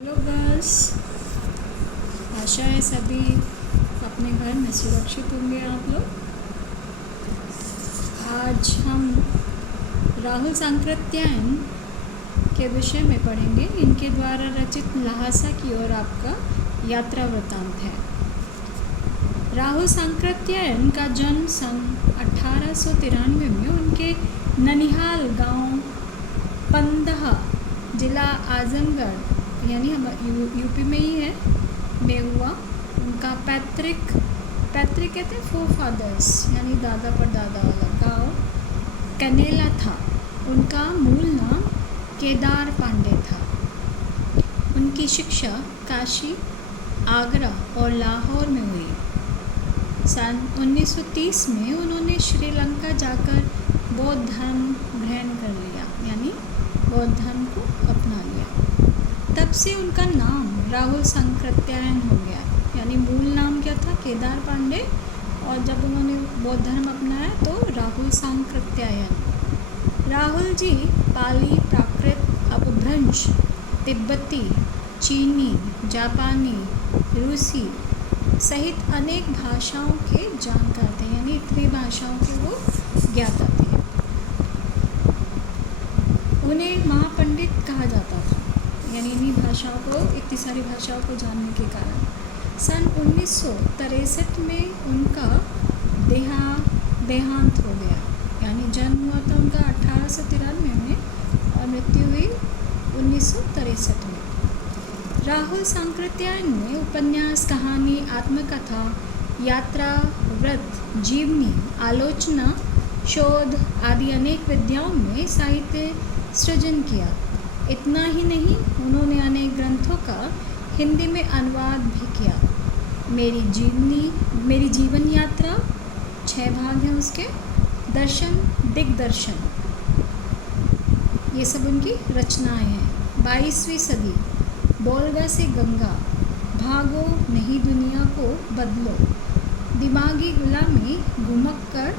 Hello girls, आशा है सभी अपने घर में सुरक्षित होंगे आप लोग। आज हम राहुल सांकृत्यायन के विषय में पढ़ेंगे। इनके द्वारा रचित ल्हासा की ओर आपका यात्रा वृत्तांत है। राहुल सांकृत्यायन का जन्म सन 1893 में उनके ननिहाल गांव पंदहा, जिला आजमगढ़ यानी हम यूपी में ही है में हुआ। उनका पैतृक कहते हैं फोर फादर्स यानी दादा पर दादा वाला गाँव कनेला था। उनका मूल नाम केदार पांडे था। उनकी शिक्षा काशी, आगरा और लाहौर में हुई। सन 1930 में उन्होंने श्रीलंका जाकर बौद्ध धर्म ग्रहण कर लिया यानी बौद्ध धर्म को अपना लिया। तब से उनका नाम राहुल सांकृत्यायन हो गया। यानी मूल नाम क्या था? केदार पांडे, और जब उन्होंने बौद्ध धर्म अपनाया तो राहुल सांकृत्यायन। राहुल जी पाली, प्राकृत, अपभ्रंश, तिब्बती, चीनी, जापानी, रूसी सहित अनेक भाषाओं के जानकार थे। यानी इतनी भाषाओं के वो ज्ञाता थे। उन्हें महापंडित कहा जाता था, यानी इन्हीं भाषाओं को, इतनी सारी भाषाओं को जानने के कारण। सन 1963 में उनका देहांत हो गया। यानी जन्म हुआ था उनका 1893 में और मृत्यु हुई 1963 में। राहुल सांकृत्यायन ने उपन्यास, कहानी, आत्मकथा, यात्रा, व्रत, जीवनी, आलोचना, शोध आदि अनेक विधाओं में साहित्य सृजन किया। इतना ही नहीं, उन्होंने अनेक ग्रंथों का हिंदी में अनुवाद भी किया। मेरी जीवन यात्रा 6 भाग हैं उसके, दर्शन, दिग्दर्शन, ये सब उनकी रचनाएं हैं। 22वीं सदी, बोलगा से गंगा, भागो नहीं दुनिया को बदलो, दिमागी गुलामी, घुमक्कड़,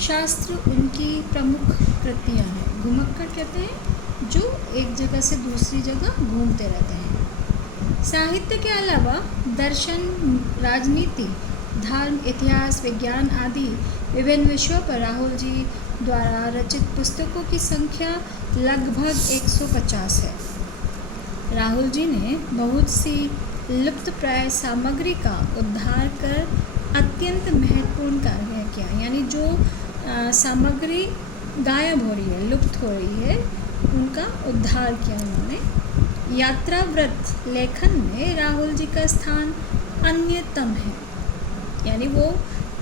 शास्त्र उनकी प्रमुख कृतियाँ हैं। घुमक्कड़ कहते हैं जो एक जगह से दूसरी जगह घूमते रहते हैं। साहित्य के अलावा दर्शन, राजनीति, धर्म, इतिहास, विज्ञान आदि विभिन्न विषयों पर राहुल जी द्वारा रचित पुस्तकों की संख्या लगभग 150 है। राहुल जी ने बहुत सी लुप्तप्राय सामग्री का उद्धार कर अत्यंत महत्वपूर्ण कार्य किया। यानी जो सामग्री गायब हो रही है, लुप्त हो रही है, उनका उद्धार किया उन्होंने। यात्रा व्रत लेखन में राहुल जी का स्थान अन्यतम है। यानी वो,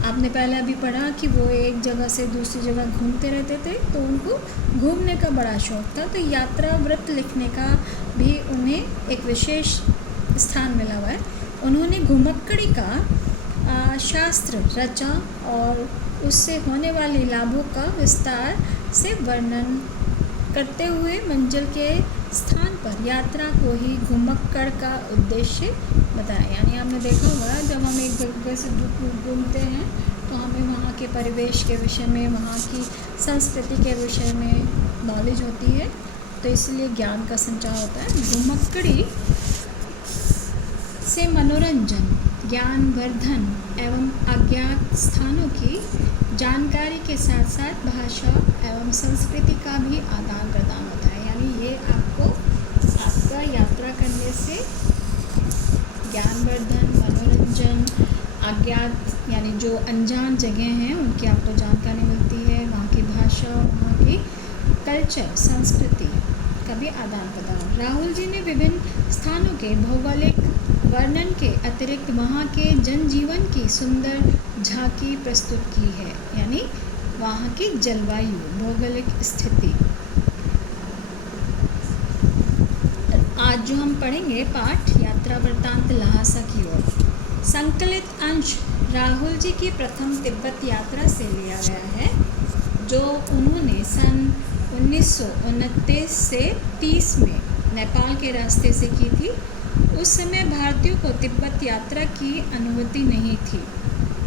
आपने पहले अभी पढ़ा कि वो एक जगह से दूसरी जगह घूमते रहते थे, तो उनको घूमने का बड़ा शौक़ था। तो यात्रा व्रत लिखने का भी उन्हें एक विशेष स्थान मिला हुआ है। उन्होंने घुमक्कड़ी का शास्त्र रचा और उससे होने वाले लाभों का विस्तार से वर्णन करते हुए मंजिल के स्थान पर यात्रा को ही घुमक्कड़ का उद्देश्य बताया। यानी आपने देखा होगा, जब हम एक जगह से घूमते हैं तो हमें वहाँ के परिवेश के विषय में, वहाँ की संस्कृति के विषय में नॉलेज होती है, तो इसलिए ज्ञान का संचार होता है। घुमक्कड़ी से मनोरंजन, ज्ञानवर्धन एवं अज्ञात स्थानों की जानकारी के साथ साथ भाषा एवं संस्कृति का भी आदान प्रदान होता है। यानी ये आपको आपका यात्रा करने से ज्ञानवर्धन, मनोरंजन, अज्ञात यानी जो अनजान जगह हैं उनकी आपको जानकारी मिलती है। वहाँ की भाषा, वहाँ की कल्चर, संस्कृति का भी आदान प्रदान। राहुल जी ने विभिन्न स्थानों के भौगोलिक वर्णन के अतिरिक्त वहाँ के जनजीवन की सुंदर झांकी प्रस्तुत की है। यानी वहाँ की जलवायु, भौगोलिक स्थिति। आज जो हम पढ़ेंगे पाठ यात्रा वृत्तांत ल्हासा की ओर, संकलित अंश राहुल जी की प्रथम तिब्बत यात्रा से लिया गया है, जो उन्होंने सन 1929 से 30 में नेपाल के रास्ते से की थी। उस समय भारतीयों को तिब्बत यात्रा की अनुमति नहीं थी,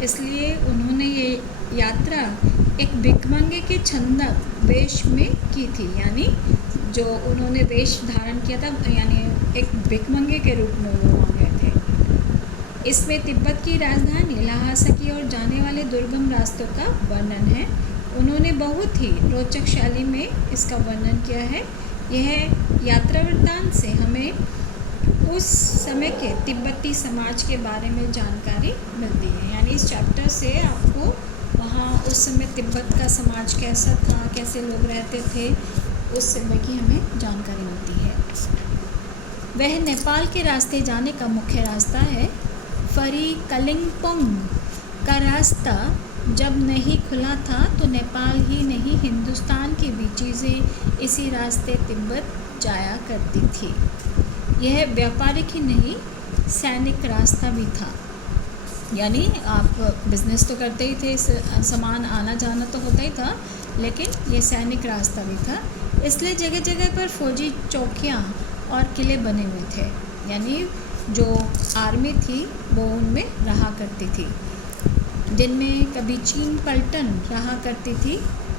इसलिए उन्होंने ये यात्रा एक भिखमंगे के छंदक वेश में की थी। यानी जो उन्होंने वेश धारण किया था, यानी एक भिखमंगे के रूप में वो वहाँ गए थे। इसमें तिब्बत की राजधानी ल्हासा की ओर जाने वाले दुर्गम रास्तों का वर्णन है। उन्होंने बहुत ही रोचक शैली में इसका वर्णन किया है। यह यात्रा वृत्तांत से हमें उस समय के तिब्बती समाज के बारे में जानकारी मिलती है। यानी इस चैप्टर से आपको वहाँ उस समय तिब्बत का समाज कैसा था, कैसे लोग रहते थे, उस समय की हमें जानकारी मिलती है। वह नेपाल के रास्ते जाने का मुख्य रास्ता है। फरी कलिम्पोंग का रास्ता जब नहीं खुला था तो नेपाल ही नहीं, हिंदुस्तान की भी चीज़ें इसी रास्ते तिब्बत जाया करती थी। यह व्यापारिक ही नहीं, सैनिक रास्ता भी था। यानी आप बिज़नेस तो करते ही थे, सामान आना जाना तो होता ही था, लेकिन ये सैनिक रास्ता भी था। इसलिए जगह जगह पर फौजी चौकियाँ और किले बने हुए थे। यानी जो आर्मी थी वो उनमें रहा करती थी, जिनमें कभी चीन पलटन रहा करती थी।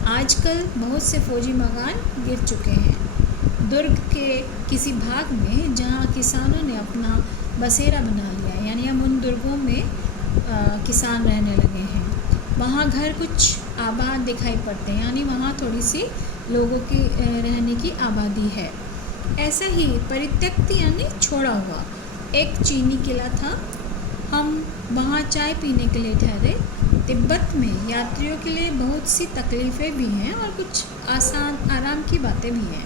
आजकल बहुत से फौजी मकान गिर चुके हैं। दुर्ग के किसी भाग में जहाँ किसानों ने अपना बसेरा बना लिया, यानी अब उन दुर्गों में किसान रहने लगे हैं। वहाँ घर कुछ आबाद दिखाई पड़ते हैं, यानी वहाँ थोड़ी सी लोगों की रहने की आबादी है। ऐसा ही परित्यक्त यानी छोड़ा हुआ एक चीनी किला था। हम वहाँ चाय पीने के लिए ठहरे। तिब्बत में यात्रियों के लिए बहुत सी तकलीफ़ें भी हैं और कुछ आसान आराम की बातें भी हैं।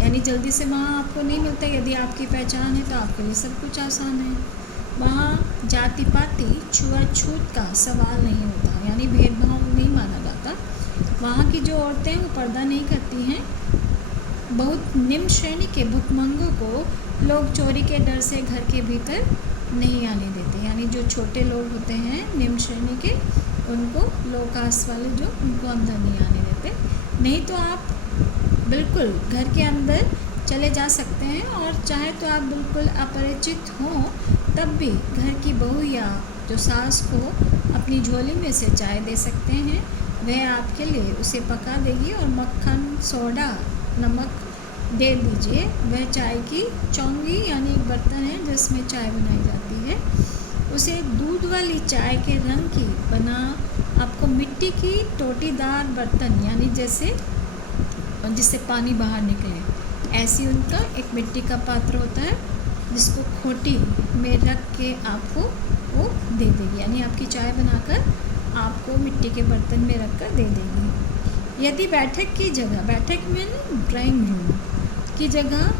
यानी जल्दी से वहाँ आपको नहीं मिलता। यदि आपकी पहचान है तो आपके लिए सब कुछ आसान है। वहाँ जाति पाति छुआछूत का सवाल नहीं होता, यानी भेदभाव नहीं माना जाता। वहाँ की जो औरतें वो पर्दा नहीं करती हैं। बहुत निम्न श्रेणी के भिखमंगों को लोग चोरी के डर से घर के भीतर नहीं आने देते। यानी जो छोटे लोग होते हैं निम्न श्रेणी के, उनको लो कास्ट वाले जो, उनको अंदर नहीं आने देते। नहीं तो आप बिल्कुल घर के अंदर चले जा सकते हैं, और चाहे तो आप बिल्कुल अपरिचित हों तब भी घर की बहू या जो सास को अपनी झोली में से चाय दे सकते हैं। वह आपके लिए उसे पका देगी और मक्खन, सोडा, नमक दे दीजिए। वह चाय की चौंगी यानी एक बर्तन है जिसमें चाय बनाई जाती है। उसे दूध वाली चाय के रंग की बना आपको मिट्टी की टोटीदार बर्तन, यानी जैसे जिससे पानी बाहर निकले, ऐसी उनका एक मिट्टी का पात्र होता है जिसको खोटी में रख के आपको वो दे देगी। यानी आपकी चाय बनाकर आपको मिट्टी के बर्तन में रख कर दे देगी। यदि बैठक की जगह, बैठक में ड्राइंग रूम की जगह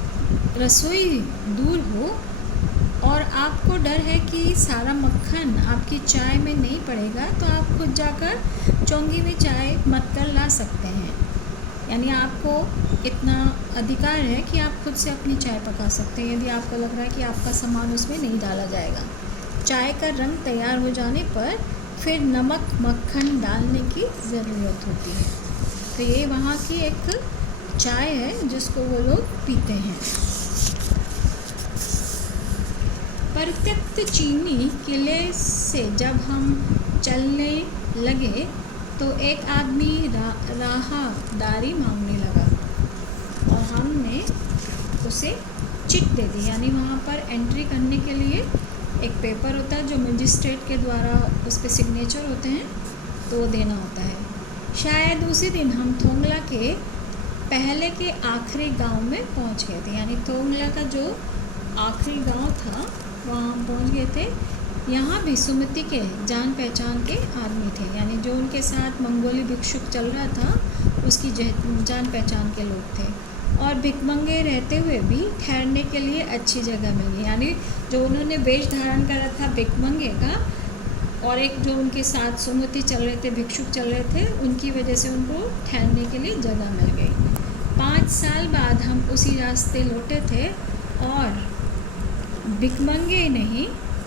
रसोई दूर हो और आपको डर है कि सारा मक्खन आपकी चाय में नहीं पड़ेगा, तो आप खुद जाकर चौंगी में चाय मत कर ला सकते हैं। यानी आपको इतना अधिकार है कि आप खुद से अपनी चाय पका सकते हैं, यदि आपको लग रहा है कि आपका सामान उसमें नहीं डाला जाएगा। चाय का रंग तैयार हो जाने पर फिर नमक, मक्खन डालने की ज़रूरत होती है। तो ये वहाँ की एक चाय है जिसको वो लोग पीते हैं। परित्यक्त चीनी किले से जब हम चलने लगे तो एक आदमी राहदारी मांगने लगा और हमने उसे चिट दे दी। यानी वहाँ पर एंट्री करने के लिए एक पेपर होता है जो मजिस्ट्रेट के द्वारा उस पर सिग्नेचर होते हैं, तो वो देना होता है। शायद उसी दिन हम थोंगला के पहले के आखिरी गांव में पहुंच गए थे। यानी थोंगला का जो आखिरी गांव था वहाँ हम पहुँच गए थे। यहाँ भी सुमति के जान पहचान के आदमी थे, यानी जो उनके साथ मंगोली भिक्षुक चल रहा था उसकी जान पहचान के लोग थे। और भिखमंगे रहते हुए भी ठहरने के लिए अच्छी जगह मिली। यानी जो उन्होंने वेश धारण करा था भिखमंगे का, और एक जो उनके साथ सुमति चल रहे थे, भिक्षुक चल रहे थे, उनकी वजह से उनको ठहरने के लिए जगह मिल गई। 5 साल बाद हम उसी रास्ते लौटे थे और भिखमंगे नहीं,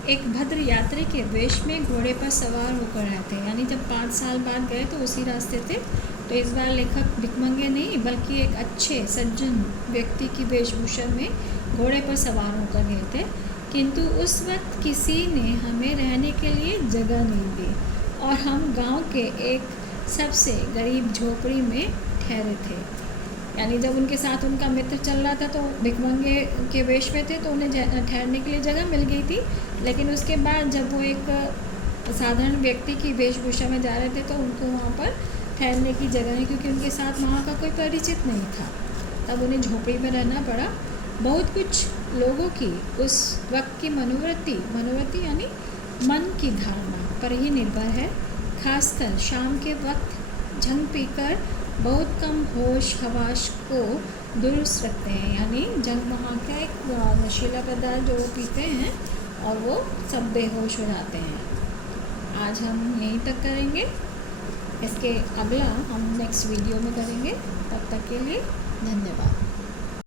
एक भद्र यात्री के वेश में घोड़े पर सवार होकर आए थे। यानी जब 5 साल बाद गए तो उसी रास्ते थे, तो इस बार लेखक भिखमंगे नहीं बल्कि एक अच्छे सज्जन व्यक्ति की वेशभूषा में घोड़े पर सवार होकर गए थे। किंतु उस वक्त किसी ने हमें रहने के लिए जगह नहीं दी और हम गांव के एक सबसे गरीब झोपड़ी में ठहरे थे। यानी जब उनके साथ उनका मित्र चल रहा था तो भिखमंगे के वेश में थे तो उन्हें ठहरने के लिए जगह मिल गई थी, लेकिन उसके बाद जब वो एक साधारण व्यक्ति की वेशभूषा में जा रहे थे तो उनको वहाँ पर ठहरने की जगह है, क्योंकि उनके साथ वहाँ का कोई परिचित नहीं था, तब उन्हें झोपड़ी में रहना पड़ा। बहुत कुछ लोगों की उस वक्त की मनोवृत्ति यानी मन की धारणा पर ही निर्भर है। खासकर शाम के वक्त झंग पीकर बहुत कम होश हवास को दुरुस्त रखते हैं, यानी जंग वहाँ का एक नशीला पदार्थ जो वो पीते हैं और वो सब बेहोश हो जाते हैं। आज हम यहीं तक करेंगे, इसके अगला हम नेक्स्ट वीडियो में करेंगे। तब तक के लिए धन्यवाद।